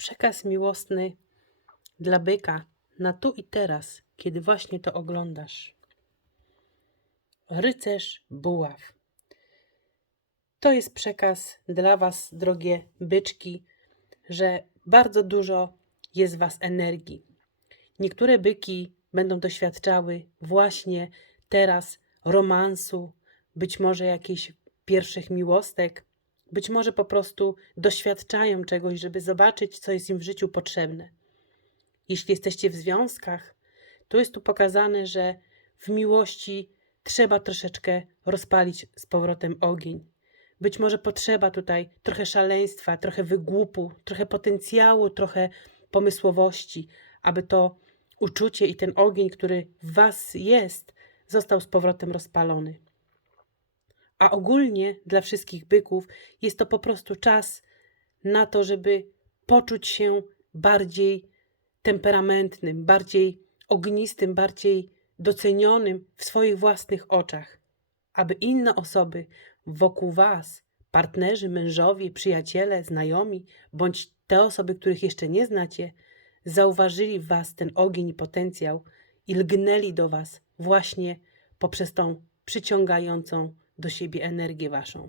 Przekaz miłosny dla byka na tu i teraz, kiedy właśnie to oglądasz. Rycerz buław. To jest przekaz dla Was, drogie byczki, że bardzo dużo jest Was energii. Niektóre byki będą doświadczały właśnie teraz romansu, być może jakichś pierwszych miłostek, być może po prostu doświadczają czegoś, żeby zobaczyć, co jest im w życiu potrzebne. Jeśli jesteście w związkach, to jest tu pokazane, że w miłości trzeba troszeczkę rozpalić z powrotem ogień. Być może potrzeba tutaj trochę szaleństwa, trochę wygłupu, trochę potencjału, trochę pomysłowości, aby to uczucie i ten ogień, który w Was jest, został z powrotem rozpalony. A ogólnie dla wszystkich byków jest to po prostu czas na to, żeby poczuć się bardziej temperamentnym, bardziej ognistym, bardziej docenionym w swoich własnych oczach, aby inne osoby wokół Was, partnerzy, mężowie, przyjaciele, znajomi, bądź te osoby, których jeszcze nie znacie, zauważyli w Was ten ogień i potencjał i lgnęli do Was właśnie poprzez tą przyciągającą do siebie energię Waszą.